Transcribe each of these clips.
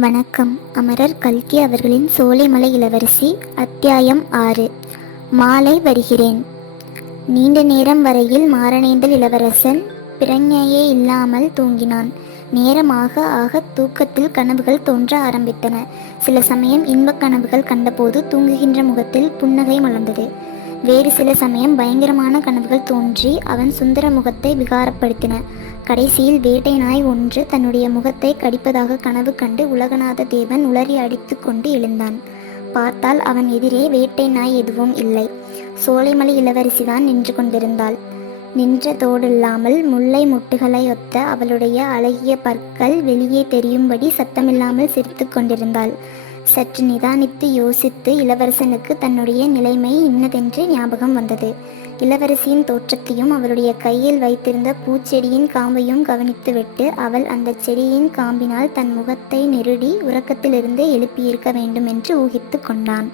வணக்கம். அமரர் கல்கி அவர்களின் சோலைமலை இளவரசி அத்தியாயம் ஆறு. மாலை வருகிறேன். நீண்ட நேரம் வரையில் மாரணேந்தல் இளவரசன் பிரஞையே இல்லாமல் தூங்கினான். நேரமாக ஆக தூக்கத்தில் கனவுகள் தோன்ற ஆரம்பித்தன. சில சமயம் இன்பக் கனவுகள் கண்டபோது தூங்குகின்ற முகத்தில் புன்னகை மலர்ந்தது. வேறு சில சமயம் பயங்கரமான கனவுகள் தோன்றி அவன் சுந்தர முகத்தை விகாரப்படுத்தின. கடைசியில் வேட்டை நாய் ஒன்று தன்னுடைய முகத்தை கடிப்பதாக கனவு கண்டு உலகநாத தேவன் உளறி அடித்து கொண்டு எழுந்தான். பார்த்தால் அவன் எதிரே வேட்டை நாய் எதுவும் இல்லை. சோலைமலை இளவரசிதான் நின்று கொண்டிருந்தாள். நின்ற தோடில்லாமல் முல்லை முட்டுகளை ஒத்த அவளுடைய அழகிய பற்கள் வெளியே தெரியும்படி சத்தமில்லாமல் சிரித்து கொண்டிருந்தாள். சற்று நிதானித்து யோசித்து இளவரசனுக்கு தன்னுடைய நிலைமை இன்னதென்று ஞாபகம் வந்தது. இளவரசியின் தோற்றத்தையும் அவளுடைய கையில் வைத்திருந்த பூச்செடியின் காம்பையும் கவனித்துவிட்டு அவள் அந்த செடியின் காம்பினால் தன் முகத்தை நெருடி உறக்கத்திலிருந்து எழுப்பியிருக்க வேண்டும் என்று ஊகித்து கொண்டான்.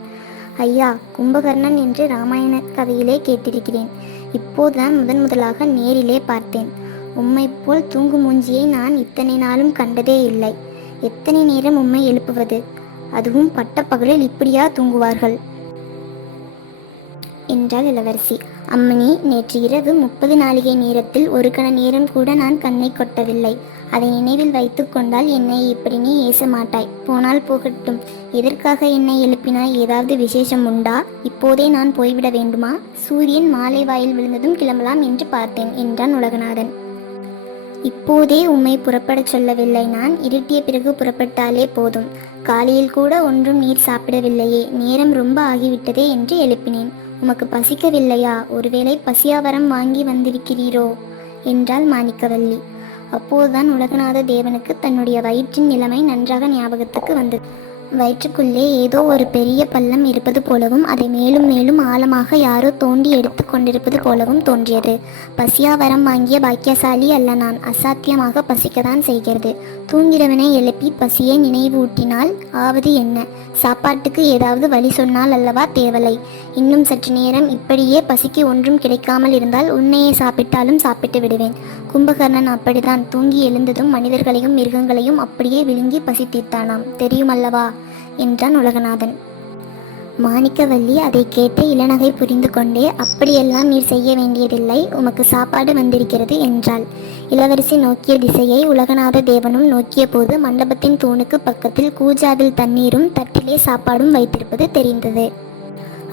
ஐயா கும்பகர்ணன் என்று ராமாயண கதையிலே கேட்டிருக்கிறேன். இப்போதுதான் முதன் முதலாக நேரிலே பார்த்தேன். உம்மை போல் தூங்கு மூஞ்சியை நான் இத்தனை நாளும் கண்டதே இல்லை. எத்தனை நேரம் உம்மை எழுப்புவது? அதுவும் பட்ட பகலில் இப்படியா தூங்குவார்கள்? என்றாள் இளவரசி. அம்மணி நேற்று இரவு முப்பது நாளிகை நேரத்தில் ஒரு கண நேரம் கூட நான் கண்ணை கொட்டவில்லை. அதை நினைவில் வைத்து கொண்டால் என்னை இப்படி நீ ஏச மாட்டாய். போனால் போகட்டும். எதற்காக என்னை எழுப்பினாய்? ஏதாவது விசேஷம் உண்டா? இப்போதே நான் போய்விட வேண்டுமா? சூரியன் மாலை வாயில் விழுந்ததும் கிளம்பலாம் என்று பார்த்தேன் என்றான் உலகநாதன். இப்போதே உம்மை புறப்படச் சொல்லவில்லை நான். இருட்டிய பிறகு புறப்பட்டாலே போதும். காலையில் கூட ஒன்றும் நீர் சாப்பிடவில்லையே. நேரம் ரொம்ப ஆகிவிட்டதே என்று எழுப்பினேன். உமக்கு பசிக்கவில்லையா? ஒருவேளை பசியாவரம் வாங்கி வந்திருக்கிறீரோ? என்றாள் மாணிக்கவல்லி. அப்போதுதான் உலகநாத தேவனுக்கு தன்னுடைய வயிற்றின் நிலைமை நன்றாக ஞாபகத்துக்கு வந்தது. வயிற்றுக்குள்ளே ஏதோ ஒரு பெரிய பள்ளம் இருப்பது போலவும் அதை மேலும் மேலும் ஆழமாக யாரோ தோண்டி எடுத்து கொண்டிருப்பது போலவும் தோன்றியது. பசியாவரம் வாங்கிய பாக்கியசாலி அல்ல நான். அசாத்தியமாக பசிக்கதான் செய்கிறது. தூங்கிறவனை எழுப்பி பசியை நினைவூட்டினால் ஆவது என்ன? சாப்பாட்டுக்கு ஏதாவது வழி சொன்னால் அல்லவா தேவலை? இன்னும் சற்று நேரம் இப்படியே பசிக்கு ஒன்றும் கிடைக்காமல் இருந்தால் உன்னையே சாப்பிட்டாலும் சாப்பிட்டு விடுவேன். கும்பகர்ணன் அப்படித்தான் தூங்கி எழுந்ததும் மனிதர்களையும் மிருகங்களையும் அப்படியே விழுங்கி பசி தீர்த்தானாம் தெரியுமல்லவா? என்றான் உலகநாதன். மாணிக்கவல்லி அதை கேட்டு இளநகை புரிந்து கொண்டே அப்படியெல்லாம் நீர் செய்ய வேண்டியதில்லை உமக்கு சாப்பாடு வந்திருக்கிறது என்றாள். இளவரசி நோக்கிய திசையை உலகநாத தேவனும் நோக்கிய போது மண்டபத்தின் தூணுக்கு பக்கத்தில் கூஜாவில் தண்ணீரும் தட்டிலே சாப்பாடும் வைத்திருப்பது தெரிந்தது.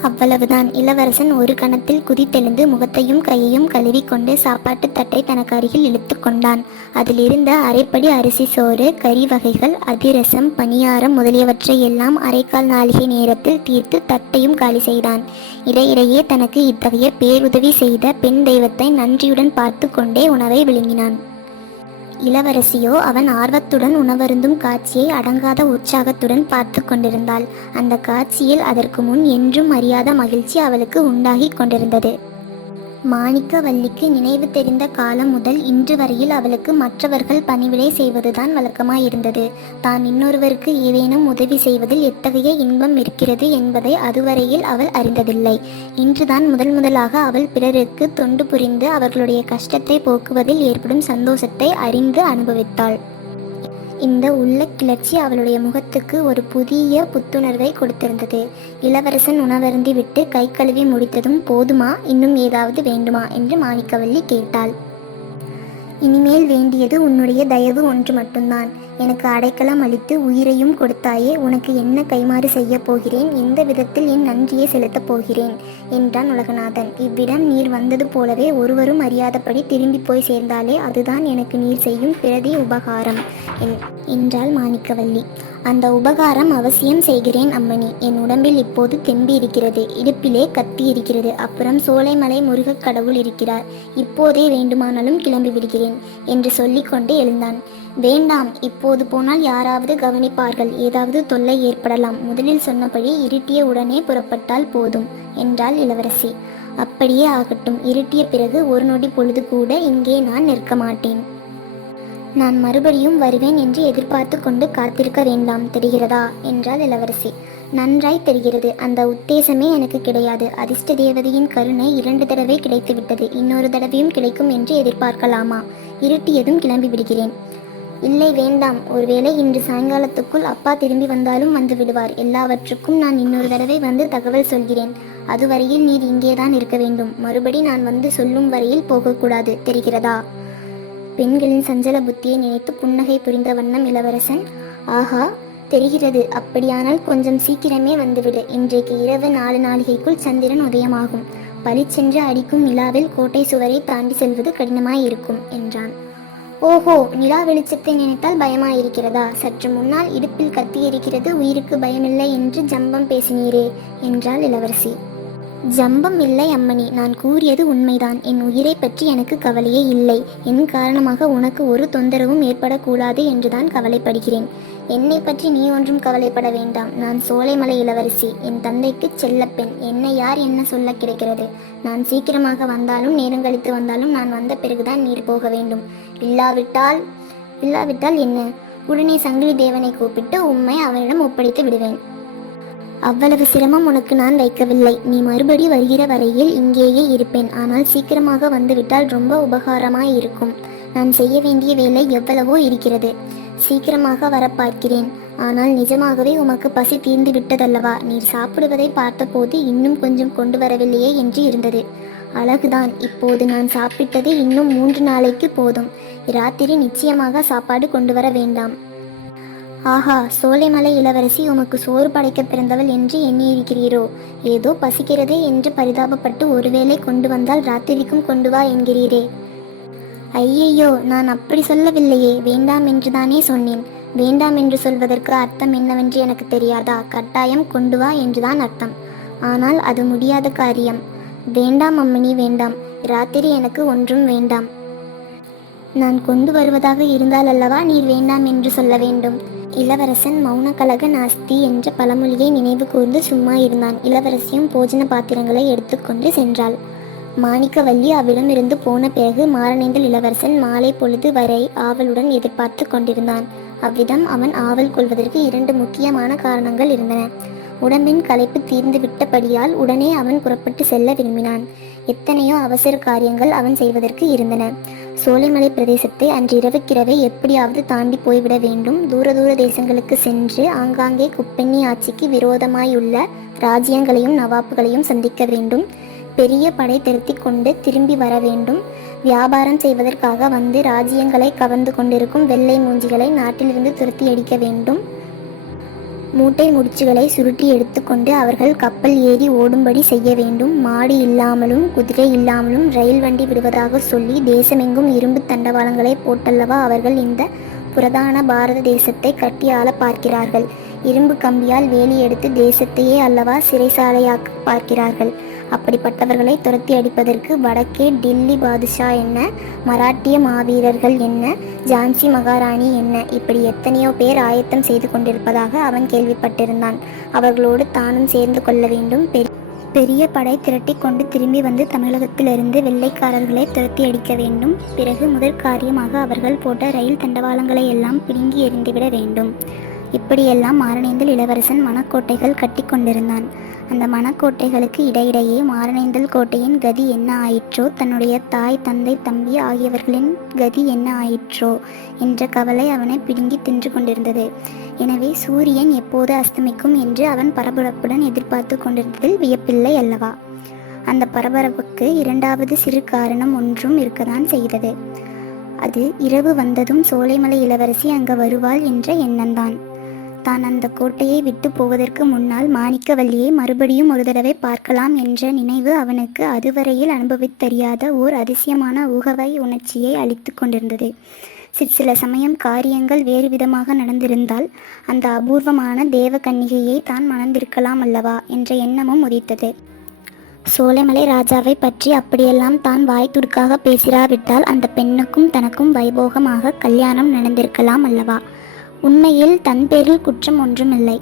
அவ்வளவுதான். இளவரசன் ஒரு கணத்தில் குதித்தெழுந்து முகத்தையும் கையையும் கழுவிக்கொண்டு சாப்பாட்டு தட்டை தனக்கு அருகில் இழுத்து கொண்டான். அதிலிருந்த அரைப்படி அரிசி சோறு கறி வகைகள் அதிரசம் பணியாரம் முதலியவற்றை எல்லாம் அரைக்கால் நாளிகை நேரத்தில் தீர்த்து தட்டையும் காலி செய்தான். இடையிடையே தனக்கு இத்தகைய பேருதவி செய்த பெண் தெய்வத்தை நன்றியுடன் பார்த்து கொண்டே உணவை விழுங்கினான். இளவரசியோ அவன் ஆர்வத்துடன் உணவருந்தும் காட்சியை அடங்காத உற்சாகத்துடன் பார்த்து கொண்டிருந்தாள். அந்த காட்சியில் அதற்கு முன் என்றும் அறியாத மகிழ்ச்சி அவளுக்கு உண்டாகி கொண்டிருந்தது. மாணிக்கவல்லிக்கு நினைவு தெரிந்த காலம் முதல் இன்று வரையில் அவளுக்கு மற்றவர்கள் பணிவிடை செய்வதுதான் வழக்கமாயிருந்தது. தான் இன்னொருவருக்கு ஏதேனும் உதவி செய்வதில் எத்தகைய இன்பம் இருக்கிறது என்பதை அதுவரையில் அவள் அறிந்ததில்லை. இன்றுதான் முதல் முதலாக அவள் பிறருக்கு தொண்டு புரிந்து அவர்களுடைய கஷ்டத்தை போக்குவதில் ஏற்படும் சந்தோஷத்தை அறிந்து அனுபவித்தாள். இந்த உள்ள கிளர்ச்சி அவளுடைய முகத்துக்கு ஒரு புதிய புத்துணர்வை கொடுத்திருந்தது. இளவரசன் உணவருந்தி விட்டு கை கழுவி முடித்ததும் போதுமா? இன்னும் ஏதாவது வேண்டுமா? என்று மாணிக்கவல்லி கேட்டாள். இனிமேல் வேண்டியது உன்னுடைய தயவு ஒன்று மட்டும்தான். எனக்கு அடைக்கலம் அளித்து உயிரையும் கொடுத்தாயே உனக்கு என்ன கைமாறு செய்ய போகிறேன்? எந்த விதத்தில் என் நன்றியை செலுத்தப் போகிறேன்? என்றான் உலகநாதன். இவ்விடம் நீர் வந்தது போலவே ஒருவரும் அறியாதபடி திரும்பி போய் சேர்ந்தாலே அதுதான் எனக்கு நீர் செய்யும் பிரதி உபகாரம் என்- என்றாள் மாணிக்கவல்லி. அந்த உபகாரம் அவசியம் செய்கிறேன் அம்மணி. என் உடம்பில் இப்போது தெம்பி இருக்கிறது இடுப்பிலே கத்தி இருக்கிறது அப்புறம் சோலைமலை முருகக் கடவுள் இருக்கிறார். இப்போதே வேண்டுமானாலும் கிளம்பி விடுகிறேன் என்று சொல்லிக்கொண்டு எழுந்தான். வேண்டாம் இப்போது போனால் யாராவது கவனிப்பார்கள் ஏதாவது தொல்லை ஏற்படலாம். முதலில் சொன்னபடி இருட்டிய உடனே புறப்பட்டால் போதும் என்றாள் இளவரசி. அப்படியே ஆகட்டும் இருட்டிய பிறகு ஒரு நொடி பொழுது கூட இங்கே நான் நிற்க மாட்டேன். நான் மறுபடியும் வருவேன் என்று எதிர்பார்த்து கொண்டு காத்திருக்க வேண்டாம் தெரிகிறதா? என்றாள் இளவரசி. நன்றாய் தெரிகிறது அந்த உத்தேசமே எனக்கு கிடையாது. அதிர்ஷ்ட தேவதையின் கருணை இரண்டு தடவை கிடைத்துவிட்டது இன்னொரு தடவையும் கிடைக்கும் என்று எதிர்பார்க்கலாமா? இருட்டியதும் கிளம்பி விடுகிறேன். இல்லை வேண்டாம். ஒருவேளை இன்று சாயங்காலத்துக்குள் அப்பா திரும்பி வந்தாலும் வந்து விடுவார். எல்லாவற்றுக்கும் நான் இன்னொரு தடவை வந்து தகவல் சொல்கிறேன். அதுவரையில் நீர் இங்கேதான் இருக்க வேண்டும். மறுபடி நான் வந்து சொல்லும் வரையில் போகக்கூடாது. தெரிகிறதா? பெண்களின் சஞ்சல புத்தியை நினைத்து புன்னகை புரிந்த வண்ணம் இளவரசன் ஆஹா தெரிகிறது. அப்படியானால் கொஞ்சம் சீக்கிரமே வந்துவிடு. இன்றைக்கு இரவு நாலு நாளிகைக்குள் சந்திரன் உதயமாகும். பளிச்சென்று அடிக்கும் நிலாவில் கோட்டை சுவரை தாண்டி செல்வது கடினமாயிருக்கும் என்றான். ஓஹோ நிலா வெளிச்சத்தை நினைத்தால் பயமாயிருக்கிறதா? சற்று முன்னால் இடுப்பில் கத்தி இருக்கிறது உயிருக்கு பயமில்லை என்று ஜம்பம் பேசினீரே என்றாள் இளவரசி. ஜம்பம் இல்லை அம்மணி நான் கூறியது உண்மைதான். என் உயிரை பற்றி எனக்கு கவலையே இல்லை. என் காரணமாக உனக்கு ஒரு தொந்தரவும் ஏற்படக்கூடாது என்றுதான் கவலைப்படுகிறேன். என்னை பற்றி நீ ஒன்றும் கவலைப்பட வேண்டாம். நான் சோலைமலை இளவரசி. என் தந்தைக்கு செல்லப்பெண் என்னை யார் என்ன சொல்ல கிடைக்கிறது? நான் சீக்கிரமாக வந்தாலும் நேரங்கழித்து வந்தாலும் நான் வந்த பிறகுதான் நீர் போக வேண்டும். இல்லாவிட்டால் இல்லாவிட்டால் என்ன? உடனே சங்கிலி தேவனை கூப்பிட்டு உம்மை அவனிடம் ஒப்படைத்து விடுவேன். அவ்வளவு சிரமம் உனக்கு நான் வைக்கவில்லை. நீ மறுபடி வருகிற வரையில் இங்கேயே இருப்பேன். ஆனால் சீக்கிரமாக வந்துவிட்டால் ரொம்ப உபகாரமாய் இருக்கும். நான் செய்ய வேண்டிய வேலை எவ்வளவோ இருக்கிறது. சீக்கிரமாக வர பார்க்கிறேன். ஆனால் நிஜமாகவே உமக்கு பசி தீர்ந்து விட்டதல்லவா? நீர் சாப்பிடுவதை பார்த்தபோது இன்னும் கொஞ்சம் கொண்டு வரவில்லையே என்று இருந்தது. அழகுதான். இப்போது நான் சாப்பிட்டது இன்னும் மூன்று நாளைக்கு போதும். ராத்திரி நிச்சயமாக சாப்பாடு கொண்டு வர வேண்டாம். ஆஹா சோலைமலை இளவரசி உமக்கு சோறு படைக்க பிறந்தவள் என்று எண்ணியிருக்கிறீரோ? ஏதோ பசிக்கிறதே என்று பரிதாபப்பட்டு ஒருவேளை கொண்டு வந்தால் ராத்திரிக்கும் கொண்டு வா என்கிறீரே. ஐயையோ நான் அப்படி சொல்லவில்லையே. வேண்டாம் என்று தானே சொன்னேன். வேண்டாம் என்று சொல்வதற்கு அர்த்தம் என்னவென்று எனக்கு தெரியாதா? கட்டாயம் கொண்டு வா என்றுதான் அர்த்தம். ஆனால் அது முடியாத காரியம். வேண்டாம் அம்மணி வேண்டாம். ராத்திரி எனக்கு ஒன்றும் வேண்டாம். நான் கொண்டு வருவதாக இருந்தால் அல்லவா நீர் வேண்டாம் என்று சொல்ல வேண்டும். இளவரசன் மௌனகலக நாஸ்தி என்ற பழமொழியை நினைவு கூர்ந்து சும்மா இருந்தான். இளவரசியும் போஜன பாத்திரங்களை எடுத்துக்கொண்டு சென்றாள். மாணிக்கவல்லி அவ்விடமிருந்து போன பிறகு மாரணேந்தல் இளவரசன் மாலை பொழுது வரை ஆவலுடன் எதிர்பார்த்து கொண்டிருந்தான். அவ்விதம் அவன் ஆவல் கொள்வதற்கு இரண்டு முக்கியமான காரணங்கள் இருந்தன. உடம்பின் களைப்பு தீர்ந்து விட்டபடியால் உடனே அவன் புறப்பட்டு செல்ல விரும்பினான். எத்தனையோ அவசர காரியங்கள் அவன் செய்வதற்கு இருந்தன. சோலைமலை பிரதேசத்தை அன்றிரவுக்கிரவே எப்படியாவது தாண்டி போய்விட வேண்டும். தூர தூர தேசங்களுக்கு சென்று ஆங்காங்கே குப்பெண்ணி ஆட்சிக்கு விரோதமாயுள்ள ராஜ்யங்களையும் நவாப்புகளையும் சந்திக்க வேண்டும். பெரிய படை திருத்தி கொண்டு திரும்பி வர வேண்டும். வியாபாரம் செய்வதற்காக வந்து ராஜ்யங்களை கவர்ந்து கொண்டிருக்கும் வெள்ளை மூஞ்சிகளை நாட்டிலிருந்து துரத்தி அடிக்க வேண்டும். மூட்டை முடிச்சுகளை சுருட்டி எடுத்துக்கொண்டு அவர்கள் கப்பல் ஏறி ஓடும்படி செய்ய வேண்டும். மாடு இல்லாமலும் குதிரை இல்லாமலும் ரயில் வண்டி விடுவதாக சொல்லி தேசமெங்கும் இரும்பு தண்டவாளங்களை போட்டல்லவா அவர்கள் இந்த புரதான பாரத தேசத்தை கட்டியாள பார்க்கிறார்கள். இரும்பு கம்பியால் வேலி எடுத்து தேசத்தையே அல்லவா சிறைசாலையாக்க பார்க்கிறார்கள். அப்படிப்பட்டவர்களை துரத்தி அடிப்பதற்கு வடக்கே டில்லி பாதுஷா என்ன? மராட்டிய மாவீரர்கள் என்ன? ஜான்சி மகாராணி என்ன? இப்படி எத்தனையோ பேர் ஆயத்தம் செய்து கொண்டிருப்பதாக அவன் கேள்விப்பட்டிருந்தான். அவர்களோடு தானும் சேர்ந்து கொள்ள வேண்டும். பெரிய பெரிய படை திரட்டி கொண்டு திரும்பி வந்து தமிழகத்திலிருந்து வெள்ளைக்காரர்களை துரத்தி அடிக்க வேண்டும். பிறகு முதற் காரியமாக அவர்கள் போட்ட ரயில் தண்டவாளங்களை எல்லாம் பிடுங்கி எறிந்துவிட வேண்டும். இப்படியெல்லாம் மாரணேந்தல் இளவரசன் மணக்கோட்டைகள் கட்டி கொண்டிருந்தான். அந்த மணக்கோட்டைகளுக்கு இடையிடையே மாரணேந்தல் கோட்டையின் கதி என்ன ஆயிற்றோ தன்னுடைய தாய் தந்தை தம்பி ஆகியவர்களின் கதி என்ன ஆயிற்றோ என்ற கவலை அவனை பிடுங்கி தின்று கொண்டிருந்தது. எனவே சூரியன் எப்போது அஸ்தமிக்கும் என்று அவன் பரபரப்புடன் எதிர்பார்த்து கொண்டிருந்ததில் வியப்பில்லை அல்லவா? அந்த பரபரப்புக்கு இரண்டாவது சிறு காரணம் ஒன்றும் இருக்கத்தான் செய்தது. அது இரவு வந்ததும் சோலைமலை இளவரசி அங்கு வருவாள் என்ற எண்ணம்தான். தான் அந்த கோட்டையை விட்டு போவதற்கு முன்னால் மாணிக்கவல்லியை மறுபடியும் ஒரு தடவை பார்க்கலாம் என்ற நினைவு அவனுக்கு அதுவரையில் அனுபவித்தறியாத ஓர் அதிசயமான உகவை உணர்ச்சியை அளித்து கொண்டிருந்தது. சிற்சில சில சமயம் காரியங்கள் வேறு விதமாக நடந்திருந்தால் அந்த அபூர்வமான தேவ கன்னிகையை தான் மணந்திருக்கலாம் அல்லவா என்ற எண்ணமும் உதித்தது. சோலைமலை ராஜாவை பற்றி அப்படியெல்லாம் தான் வாய் துடுக்காக பேசிராவிட்டால் அந்த பெண்ணுக்கும் தனக்கும் வைபோகமாக கல்யாணம் நடந்திருக்கலாம் அல்லவா? உண்மையில் தன் பேரில் குற்றம் ஒன்றுமில்லை.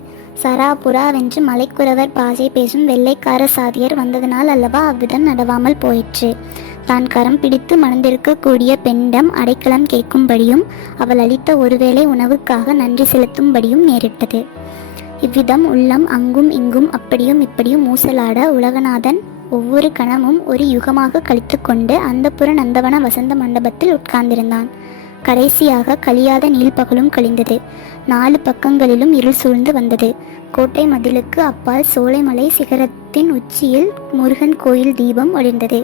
சரா புறா வென்று மலைக்குறவர் பாசை பேசும் வெள்ளைக்கார சாதியர் வந்ததனால் அல்லவா அவ்விதம் நடவாமல் போயிற்று. தான் கரம் பிடித்து மணந்திருக்கக்கூடிய பெண்ணிடம் அடைக்கலம் கேட்கும்படியும் அவள் அளித்த ஒருவேளை உணவுக்காக நன்றி செலுத்தும்படியும் நேரிட்டது. இவ்விதம் உள்ளம் அங்கும் இங்கும் அப்படியும் இப்படியும் மூசலாட உலகநாதன் ஒவ்வொரு கணமும் ஒரு யுகமாக கழித்துக்கொண்டு புற நந்தவன வசந்த மண்டபத்தில் உட்கார்ந்திருந்தான். கடைசியாக கழியாத நீள்பகலும் கழிந்தது. நாலு பக்கங்களிலும் இருள் சூழ்ந்து வந்தது. கோட்டை மதிலுக்கு அப்பால் சோலைமலை சிகரத்தின் உச்சியில் முருகன் கோயில் தீபம் ஒளிர்ந்தது.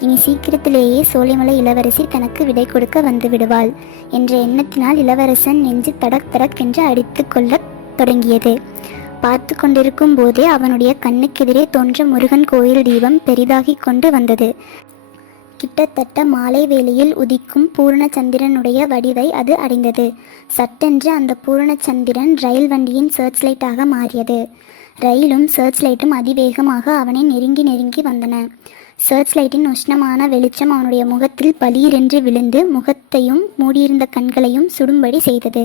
இனி சீக்கிரத்திலேயே சோலைமலை இளவரசி தனக்கு விடை கொடுக்க வந்து விடுவாள். என்ற எண்ணத்தினால் இளவரசன் நெஞ்சு தடக் தடக் என்று அடித்து கொள்ள தொடங்கியது. பார்த்து கொண்டிருக்கும் போதே அவனுடைய கண்ணுக்கெதிரே தோன்ற முருகன் கோயில் தீபம் பெரிதாகிக் கொண்டு வந்தது. கிட்டத்தட்ட மாலை வேளையில் உதிக்கும் பூரணச்சந்திரனுடைய வடிவை அது அடைந்தது சட்டென்று அந்த பூரணச்சந்திரன் ரயில் வண்டியின் சர்ச் லைட்டாக மாறியது. ரயிலும் சர்ச் லைட்டும் அதிவேகமாக அவனை நெருங்கி நெருங்கி வந்தன. சர்ச் லைட்டின் உஷ்ணமான வெளிச்சம் அவனுடைய முகத்தில் பலீரென்று விழுந்து முகத்தையும் மூடியிருந்த கண்களையும் சுடும்படி செய்தது.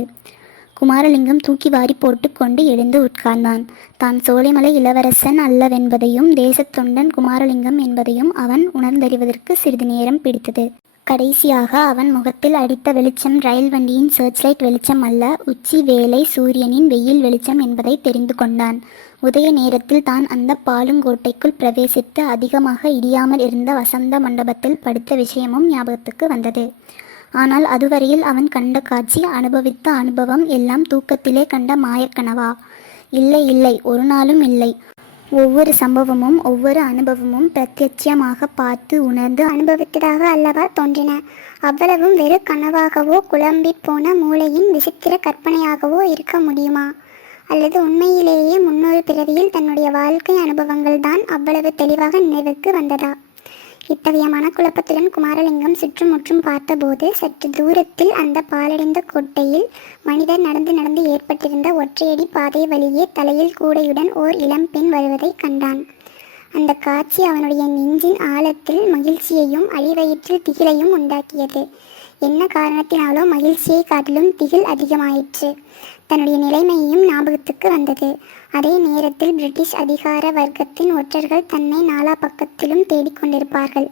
குமாரலிங்கம் தூக்கி வாரி போட்டுக்கொண்டு எழுந்து உட்கார்ந்தான். தான் சோலைமலை இளவரசன் அல்லவென்பதையும் தேசத்தொண்டன் குமாரலிங்கம் என்பதையும் அவன் உணர்ந்தறிவதற்கு சிறிது நேரம் பிடித்தது. கடைசியாக அவன் முகத்தில் அடித்த வெளிச்சம் ரயில் வண்டியின் சர்ச் லைட் வெளிச்சம் அல்ல உச்சி வேலை சூரியனின் வெயில் வெளிச்சம் என்பதை தெரிந்து கொண்டான். உதய நேரத்தில் தான் அந்த பாலுங்கோட்டைக்குள் பிரவேசித்து அதிகமாக இடியாமல் இருந்த வசந்த மண்டபத்தில் படித்த விஷயமும் ஞாபகத்துக்கு வந்தது. ஆனால் அதுவரையில் அவன் கண்ட காட்சி அனுபவித்த அனுபவம் எல்லாம் தூக்கத்திலே கண்ட மாயக்கனவா? இல்லை இல்லை ஒரு நாளும் இல்லை. ஒவ்வொரு சம்பவமும் ஒவ்வொரு அனுபவமும் பிரத்யட்சியமாக பார்த்து உணர்ந்து அனுபவித்ததாக அல்லவா தோன்றின. அவ்வளவும் வெறு கனவாகவோ குழம்பிப் போன மூளையின் விசித்திர கற்பனையாகவோ இருக்க முடியுமா? அல்லது உண்மையிலேயே முன்னொரு பிறவியில் தன்னுடைய வாழ்க்கை அனுபவங்கள் தான் அவ்வளவு தெளிவாக நினைவுக்கு வந்ததா? இத்தகைய மனக்குழப்பத்துடன் குமாரலிங்கம் சுற்றுமுற்றும் பார்த்தபோது சற்று தூரத்தில் அந்த பாலடைந்த கோட்டையில் மனிதர் நடந்து நடந்து ஏற்பட்டிருந்த ஒற்றையடி பாதை வழியே தலையில் கூடையுடன் ஓர் இளம் பெண் வருவதை கண்டான். அந்த காட்சி அவனுடைய நெஞ்சின் ஆழத்தில் மகிழ்ச்சியையும் அழிவயிற்றில் திகிலையும் உண்டாக்கியது. என்ன காரணத்தினாலோ மகிழ்ச்சியை காட்டிலும் திகில் அதிகமாயிற்று. தன்னுடைய நிலைமையையும் ஞாபகத்துக்கு வந்தது. அதே நேரத்தில் பிரிட்டிஷ் அதிகார வர்க்கத்தின் ஒற்றர்கள் தன்னை நாலா பக்கத்திலும் தேடிக்கொண்டிருப்பார்கள்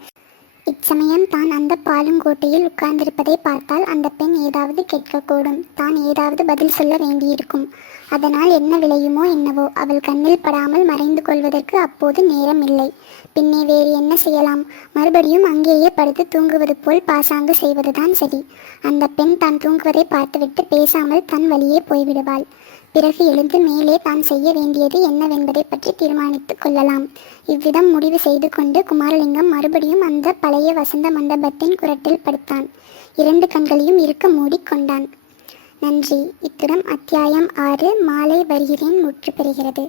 இச்சமயம் தான் அந்த பாலுங்கோட்டையில் உட்கார்ந்திருப்பதை பார்த்தால் அந்த பெண் ஏதாவது கேட்கக்கூடும். தான் ஏதாவது பதில் சொல்ல வேண்டியிருக்கும். அதனால் என்ன விளையுமோ என்னவோ அவள் கண்ணில் படாமல் மறைந்து கொள்வதற்கு அப்போது நேரம் இல்லை பின்னே வேறு என்ன செய்யலாம்? மறுபடியும் அங்கேயே படுத்து தூங்குவது போல் பாசாங்கு செய்வதுதான் சரி. அந்த பெண் தான் தூங்குவதை பார்த்துவிட்டு பேசாமல் தன் வழியே போய்விடுவாள். பிறகு எழுந்து மேலே தான் செய்ய வேண்டியது என்னவென்பதை பற்றி தீர்மானித்துக் கொள்ளலாம். இவ்விதம் முடிவு செய்து கொண்டு குமாரலிங்கம் மறுபடியும் அந்த பழைய வசந்த மண்டபத்தின் குரட்டில் படுத்தான். இரண்டு கண்களையும் இருக்க மூடிக்கொண்டான் நன்றி. இத்துடன் அத்தியாயம் ஆறு மாலை வருகிறேன் முற்று பெறுகிறது.